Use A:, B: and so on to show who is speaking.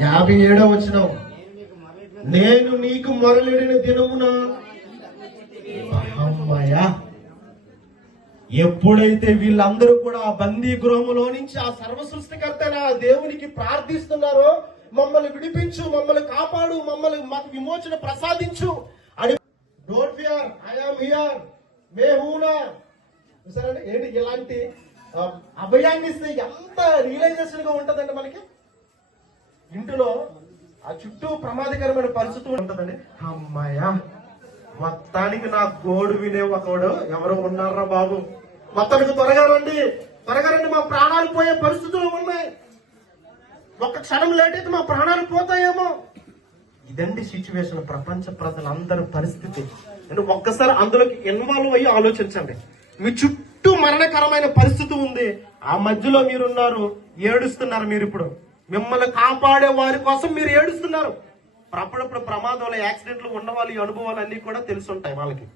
A: యాభై ఏడో వచ్చిన నేను నీకు మరలిడిన దినమున ఎప్పుడైతే వీళ్ళందరూ కూడా ఆ బందీ గృహములో నుంచి ఆ సర్వ సృష్టికర్త ఆ దేవునికి ప్రార్థిస్తున్నారో మమ్మల్ని విడిపించు మమ్మల్ని కాపాడు మమ్మల్ని మాకు విమోచన ప్రసాదించు. అని don't fear I am here మే హూనా చూసారండి? ఏంటి ఇలాంటి అభయాన్ని ఇస్తే ఎంత రియలైజేషన్గా ఉంటదండి మనకి? ఇంటిలో ఆ చుట్టూ ప్రమాదకరమైన పరిస్థితి ఉంటదండి. అమ్మాయ్యా మొత్తానికి నా గోడు వినే ఒకడు ఎవరు ఉన్నారా బాబు? మొత్తానికి త్వరగా రండి. త్వరగా రండి మా ప్రాణాలు పోయే పరిస్థితులు ఉన్నాయి. ఒక్క క్షణం లేట్ అయితే మా ప్రాణాలు పోతాయేమో. ఇదండి సిచ్యువేషన్ ప్రపంచ ప్రజలందరి పరిస్థితి. అంటే ఒక్కసారి అందులోకి ఇన్వాల్వ్ అయ్యి ఆలోచించండి. మీ చుట్టూ మరణకరమైన పరిస్థితి ఉంది. ఆ మధ్యలో మీరున్నారు ఏడుస్తున్నారు మీరు ఇప్పుడు మిమ్మల్ని కాపాడే వారి కోసం మీరు ఏడుస్తున్నారు. అప్పుడప్పుడు ప్రమాదంలో యాక్సిడెంట్లు ఉన్న వాళ్ళు ఈ అనుభవాలు అన్ని కూడా తెలుసుంటాయి వాళ్ళకి.